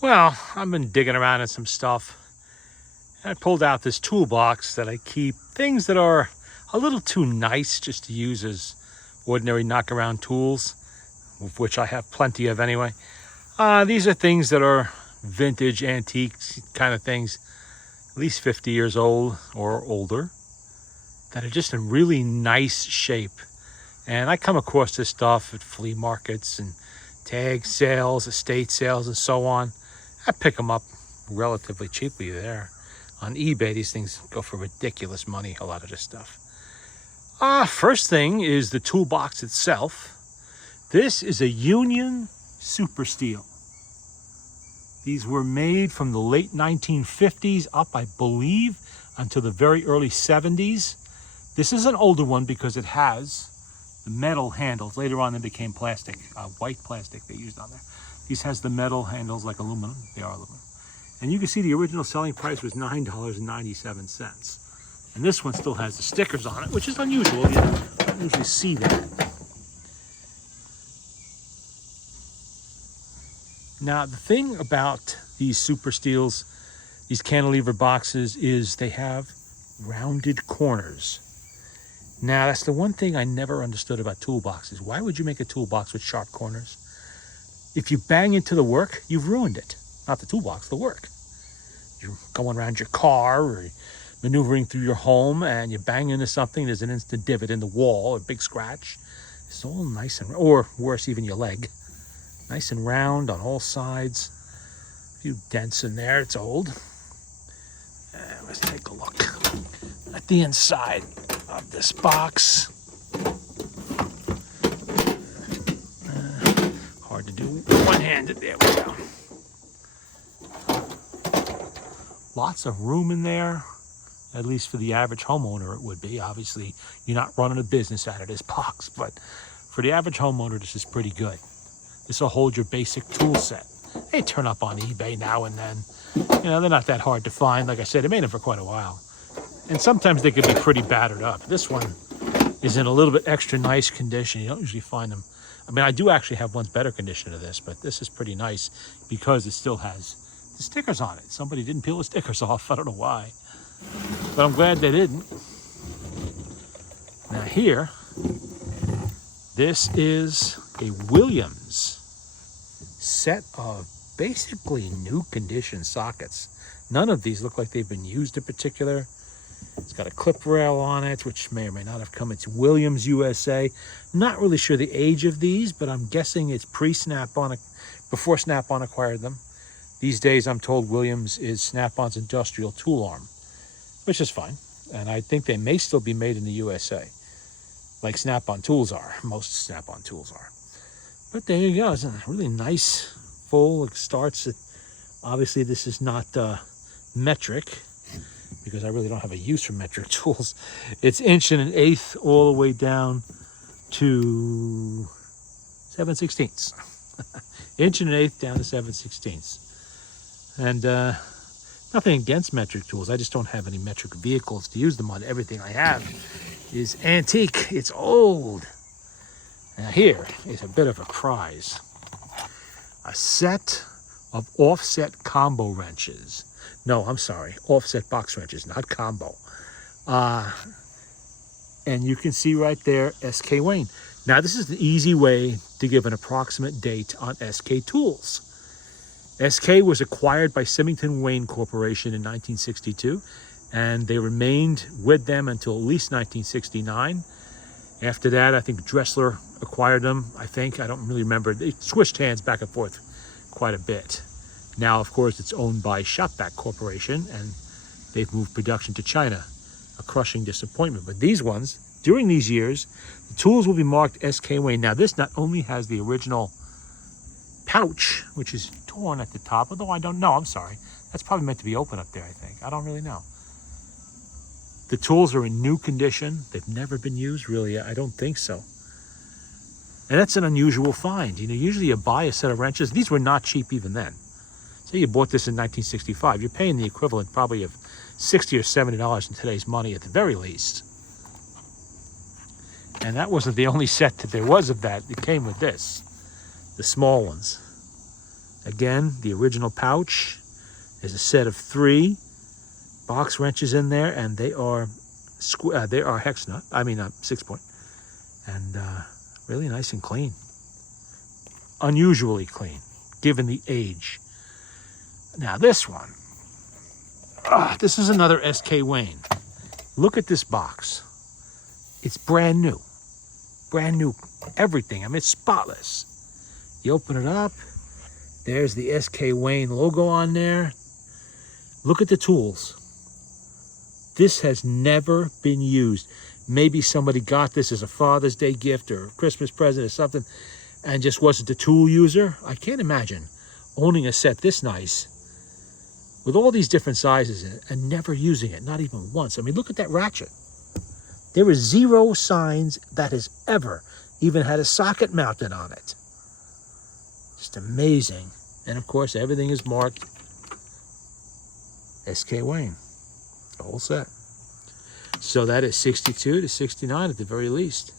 Well, I've been digging around in some stuff. And I pulled out this toolbox that I keep things that are a little too nice just to use as ordinary knockaround tools, of which I have plenty of anyway. These are things that are vintage, antique kind of things, at least 50 years old or older, that are just in really nice shape. And I come across this stuff at flea markets and tag sales, estate sales, and so on. I pick them up relatively cheaply there. On eBay, these things go for ridiculous money, a lot of this stuff. First thing is the toolbox itself. This is a Union Super Steel. These were made from the late 1950s up, I believe, until the very early 70s. This is an older one because it has the metal handles. Later on, they became plastic, white plastic they used on there. These has the metal handles like aluminum. They are aluminum. And you can see the original selling price was $9.97. And this one still has the stickers on it, which is unusual. You don't usually see that. Now, the thing about these Super Steels, these cantilever boxes, is they have rounded corners. Now, that's the one thing I never understood about toolboxes. Why would you make a toolbox with sharp corners? If you bang into the work, you've ruined it. Not the toolbox, the work. You're going around your car or maneuvering through your home and you bang into something, there's an instant divot in the wall, a big scratch. It's all nice and, or worse, even your leg. Nice and round on all sides. A few dents in there, it's old. Let's take a look at the inside of this box. Hard to do one-handed, there we go. Lots of room in there, at least for the average homeowner it would be. Obviously, you're not running a business out of this box, but for the average homeowner, this is pretty good. This will hold your basic tool set. They turn up on eBay now and then. You know, they're not that hard to find. Like I said, I made them for quite a while. And sometimes they could be pretty battered up. This one is in a little bit extra nice condition. You don't usually find them. I mean, I do actually have one's better condition of this, but this is pretty nice because it still has the stickers on it. Somebody didn't peel the stickers off. I don't know why, but I'm glad they didn't. Now here, this is a Williams set of basically new condition sockets. None of these look like they've been used in particular. It's got a clip rail on it, which may or may not have come. It's Williams USA. Not really sure the age of these, but I'm guessing it's pre-Snap-on, before Snap-on acquired them. These days, I'm told Williams is Snap-on's industrial tool arm, which is fine. And I think they may still be made in the USA, like Snap-on tools are. Most Snap-on tools are. But there you go. It's a really nice, full, it starts at, obviously this is not metric, because I really don't have a use for metric tools. It's 1 1/8 all the way down to 7/16. 1 1/8 down to 7/16. And nothing against metric tools. I just don't have any metric vehicles to use them on. Everything I have is antique. It's old. Now here is a bit of a prize. A set of offset combo wrenches. No, I'm sorry, offset box wrenches, not combo. And you can see right there, SK Wayne. Now this is an easy way to give an approximate date on SK Tools. SK was acquired by Symington Wayne Corporation in 1962, and they remained with them until at least 1969. After that, I think Dressler acquired them, I don't really remember. They switched hands back and forth quite a bit. Now, of course, it's owned by Shopback Corporation, and they've moved production to China. A crushing disappointment. But these ones, during these years, the tools will be marked SK Wayne. Now, this not only has the original pouch, which is torn at the top, although I don't know, I'm sorry. That's probably meant to be open up there, I think. I don't really know. The tools are in new condition. They've never been used, really. I don't think so. And that's an unusual find. You know, usually you buy a set of wrenches. These were not cheap even then. Say you bought this in 1965. You're paying the equivalent probably of $60 or $70 in today's money at the very least. And that wasn't the only set that there was of that. It came with this, the small ones. Again, the original pouch. There's a set of 3 box wrenches in there, and they are hex nut. 6-point, and really nice and clean. Unusually clean, given the age. Now this one. This is another SK Wayne. Look at this box. It's brand new. Brand new everything. I mean, it's spotless. You open it up. There's the SK Wayne logo on there. Look at the tools. This has never been used. Maybe somebody got this as a Father's Day gift or a Christmas present or something and just wasn't a tool user. I can't imagine owning a set this nice with all these different sizes in it and never using it, not even once. I mean, look at that ratchet. There is 0 signs that has ever even had a socket mounted on it. Just amazing. And of course, everything is marked SK Wayne, the whole set. So that is 62 to 69 at the very least.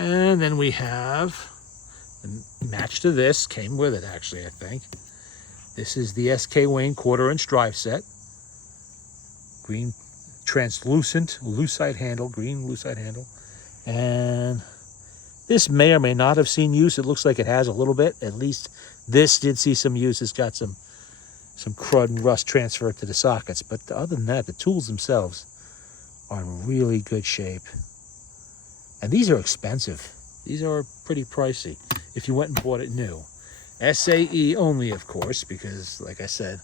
And then we have the match to this, came with it actually, I think. This is the SK Wayne 1/4-inch drive set. Green translucent lucite handle, green lucite handle. And this may or may not have seen use. It looks like it has a little bit. At least this did see some use. It's got some crud and rust transferred to the sockets. But other than that, the tools themselves are in really good shape. And these are expensive. These are pretty pricey if you went and bought it new. SAE only, of course, because, like I said,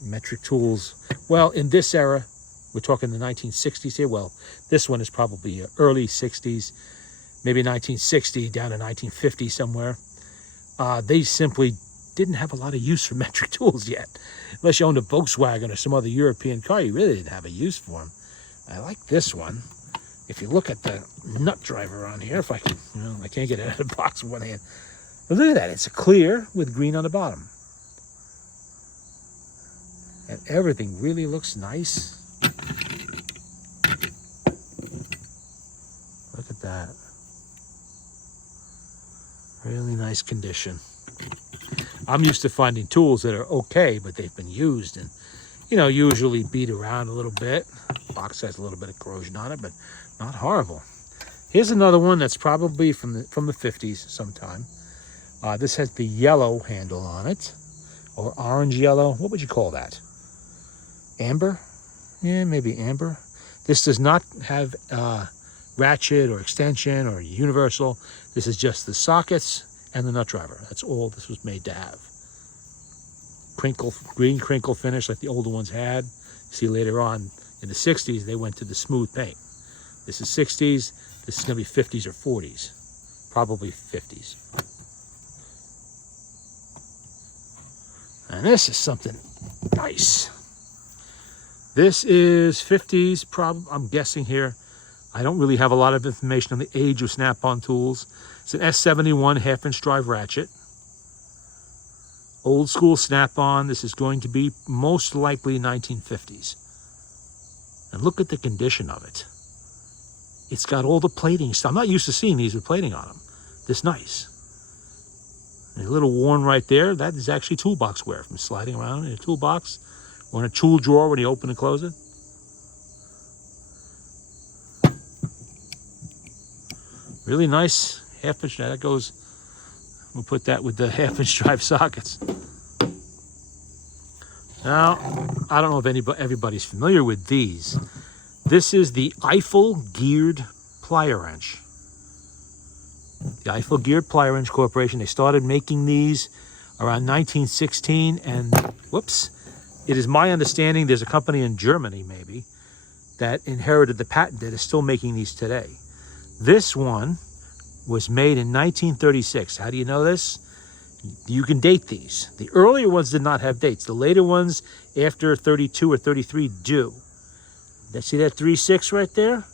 metric tools. Well, in this era, we're talking the 1960s here. Well, this one is probably early 60s, maybe 1960 down to 1950 somewhere. They simply didn't have a lot of use for metric tools yet. Unless you owned a Volkswagen or some other European car, you really didn't have a use for them. I like this one. If you look at the nut driver on here, if I can, I can't get it out of the box with one hand. But look at that, it's a clear with green on the bottom. And everything really looks nice. Look at that. Really nice condition. I'm used to finding tools that are okay, but they've been used and, usually beat around a little bit. Box has a little bit of corrosion on it, but not horrible. Here's another one that's probably from the 50s sometime. This has the yellow handle on it, or orange yellow. What would you call that? Amber? Yeah, maybe amber. This does not have ratchet or extension or universal. This is just the sockets and the nut driver. That's all this was made to have. Green crinkle finish like the older ones had. See, later on in the 60s, they went to the smooth paint. This is 60s. This is going to be 50s or 40s. Probably 50s. And this is something nice. This is 50s, I'm guessing here. I don't really have a lot of information on the age of Snap-on tools. It's an S71 half-inch drive ratchet. Old school Snap-on. This is going to be most likely 1950s. And look at the condition of it. It's got all the plating stuff. I'm not used to seeing these with plating on them. This nice. And a little worn right there. That is actually toolbox wear from sliding around in a toolbox or in a tool drawer when you open and close it. Really nice half-inch. Now that goes, we'll put that with the half-inch drive sockets. Now, I don't know if everybody's familiar with these. This is the Eiffel Geared Plier Wrench. The Eiffel Geared Plier Wrench Corporation, they started making these around 1916, and whoops, it is my understanding there's a company in Germany maybe that inherited the patent that is still making these today. This one was made in 1936. How do you know this? You can date these. The earlier ones did not have dates. The later ones after 32 or 33 do. See that 36 right there?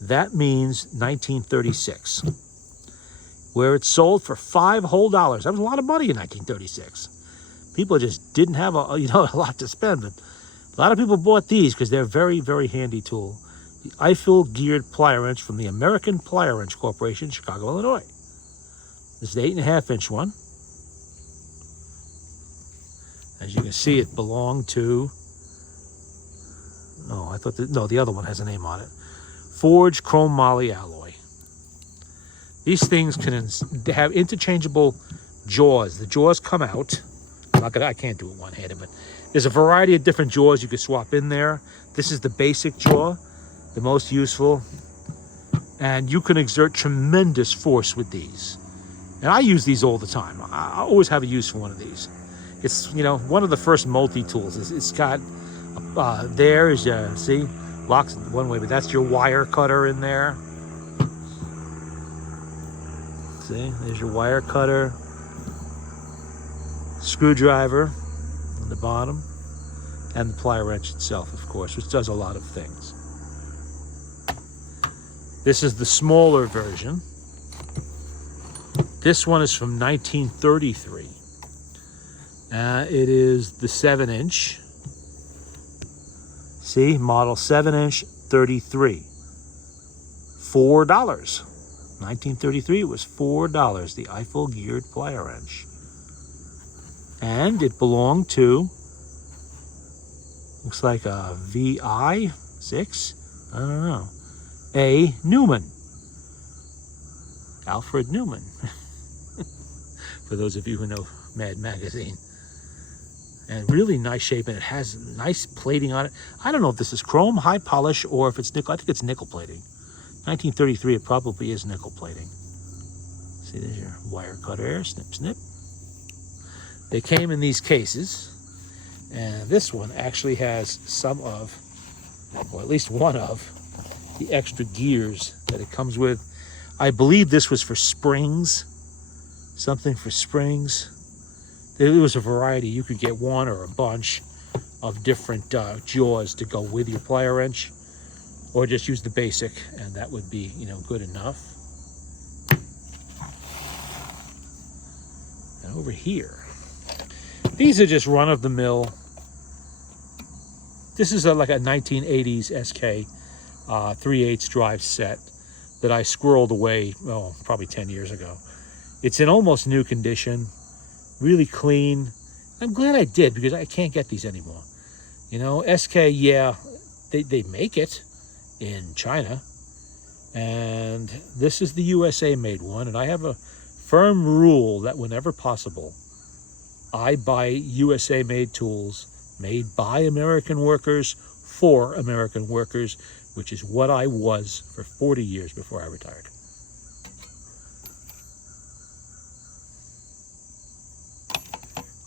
That means 1936. Where it's sold for $5 whole. That was a lot of money in 1936. People just didn't have a lot to spend. But a lot of people bought these because they're a very, very handy tool. The Eiffel geared plier wrench from the American Plier Wrench Corporation, Chicago, Illinois. This is the 8.5-inch one. As you can see, it belonged to, oh, I thought, no, the other one has a name on it. Forged chrome moly alloy. These things can have interchangeable jaws. The jaws come out. I can't do it one-handed, but there's a variety of different jaws you can swap in there. This is the basic jaw, the most useful. And you can exert tremendous force with these. And I use these all the time. I always have a use for one of these. It's, you know, one of the first multi-tools. It's got, there is, see, locks one way, but that's your wire cutter in there. See, there's your wire cutter. Screwdriver on the bottom. And the plier wrench itself, of course, which does a lot of things. This is the smaller version. This one is from 1933. It is the 7-inch. See, model 7-inch 33. $4. 1933, it was $4, the Eiffel geared plier wrench. And it belonged to, looks like a VI6, I don't know, A. Newman. Alfred Newman. For those of you who know Mad Magazine. And really nice shape, and it has nice plating on it. I don't know if this is chrome, high polish, or if it's nickel. I think it's nickel plating. 1933, it probably is nickel plating. See, there's your wire cutter, snip, snip. They came in these cases, and this one actually has some of, or at least one of, the extra gears that it comes with. I believe this was for springs, something for springs. There was a variety. You could get one or a bunch of different jaws to go with your plier wrench, or just use the basic, and that would be, you know, good enough. And over here, these are just run-of-the-mill. This is like a 1980s SK 3/8 drive set that I squirreled away, oh, probably 10 years ago. It's in almost new condition, really clean. I'm glad I did, because I can't get these anymore. You know, SK, yeah, they make it in China, and this is the USA made one, and I have a firm rule that whenever possible, I buy USA made tools made by American workers for American workers, which is what I was for 40 years before I retired.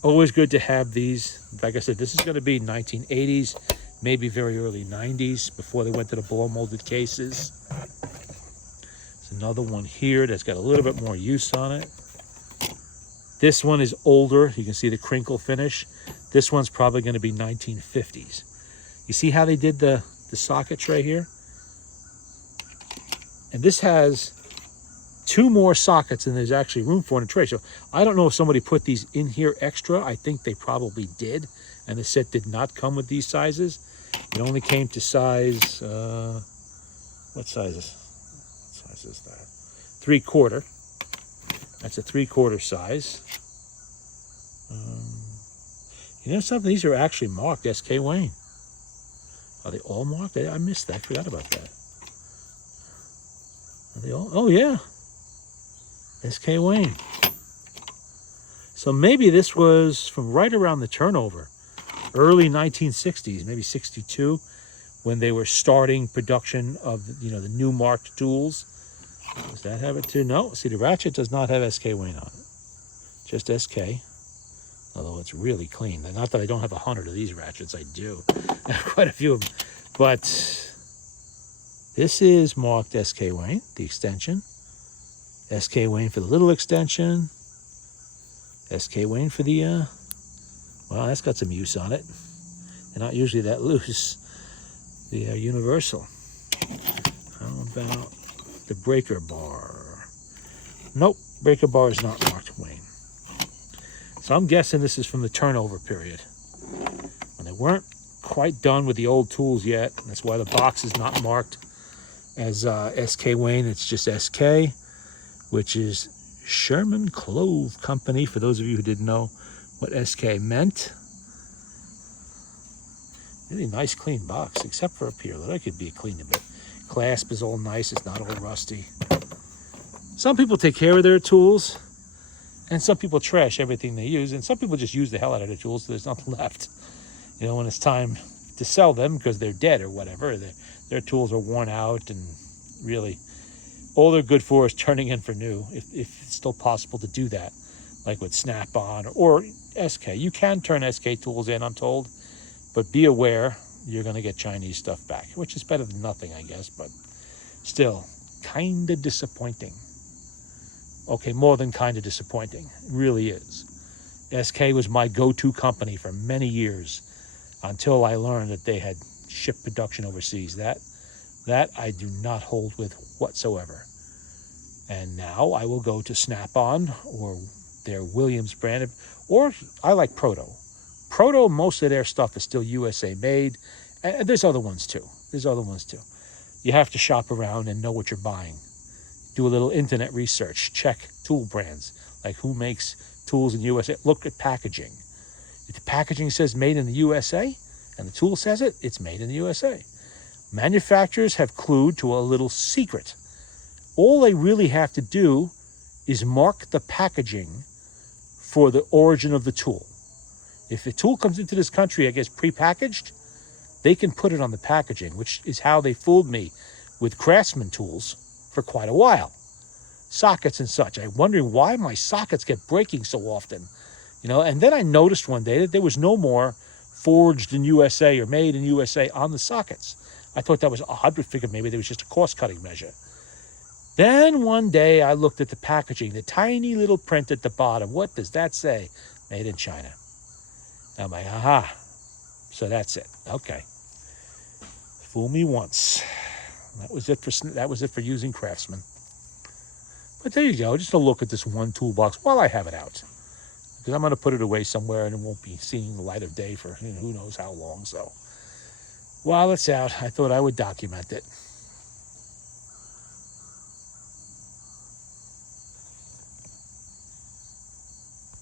Always good to have these. Like I said, this is going to be 1980s, maybe very early 90s, before they went to the blow molded cases. There's another one here that's got a little bit more use on it. This one is older. You can see the crinkle finish. This one's probably going to be 1950s. You see how they did the socket tray here? And this has 2 more sockets than there's actually room for in a tray. So I don't know if somebody put these in here extra. I think they probably did. And the set did not come with these sizes. It only came to size, what size is that? 3/4. That's a 3/4 size. You know something? These are actually marked SK Wayne. Are they all marked? I missed that. I forgot about that. Are they all? Oh, yeah. SK Wayne. So maybe this was from right around the turnover. Early 1960s, maybe 62, when they were starting production of, you know, the new marked tools. Does that have it too? No. See, the ratchet does not have SK Wayne on it. Just SK. Although it's really clean. Not that I don't have 100 of these ratchets. I do. I have quite a few of them. But this is marked SK Wayne, the extension. SK Wayne for the little extension. SK Wayne for the, well, that's got some use on it. They're not usually that loose. The universal. How about the breaker bar? Nope, breaker bar is not marked Wayne. So I'm guessing this is from the turnover period, when they weren't quite done with the old tools yet. That's why the box is not marked As SK Wayne, it's just SK, which is Sherman Clove Company, for those of you who didn't know what SK meant. Really nice clean box, except for up here. That could be cleaned a bit. Clasp is all nice, it's not all rusty. Some people take care of their tools, and some people trash everything they use, and some people just use the hell out of their tools so there's nothing left. You know, when it's time to sell them because they're dead or whatever, their tools are worn out, and really all they're good for is turning in for new, if it's still possible to do that, like with Snap-on or SK. You can turn SK tools in, I'm told, but be aware you're going to get Chinese stuff back, which is better than nothing, I guess, but still kind of disappointing. Okay, more than kind of disappointing. It really is. SK was my go-to company for many years until I learned that they had shipped production overseas. That I do not hold with whatsoever. And now I will go to Snap-on or their Williams brand, or I like Proto. Proto, most of their stuff is still USA made, and there's other ones too. You have to shop around and know what you're buying. Do a little internet research, check tool brands, like who makes tools in USA. Look at packaging. If the packaging says made in the USA and the tool says it, it's made in the USA. Manufacturers have clued to a little secret. All they really have to do is mark the packaging for the origin of the tool. If the tool comes into this country, I guess prepackaged, they can put it on the packaging, which is how they fooled me with Craftsman tools for quite a while. Sockets and such. I'm wondering why my sockets get breaking so often. You know, and then I noticed one day that there was no more forged in USA or made in USA on the sockets. I thought that was odd, but figured maybe there was just a cost-cutting measure. Then one day I looked at the packaging, the tiny little print at the bottom. What does that say? Made in China. I'm like, aha. So that's it. Okay. Fool me once. That was it for using Craftsman. But there you go. Just a look at this one toolbox while I have it out, because I'm going to put it away somewhere and it won't be seeing the light of day for who knows how long. So while it's out, I thought I would document it.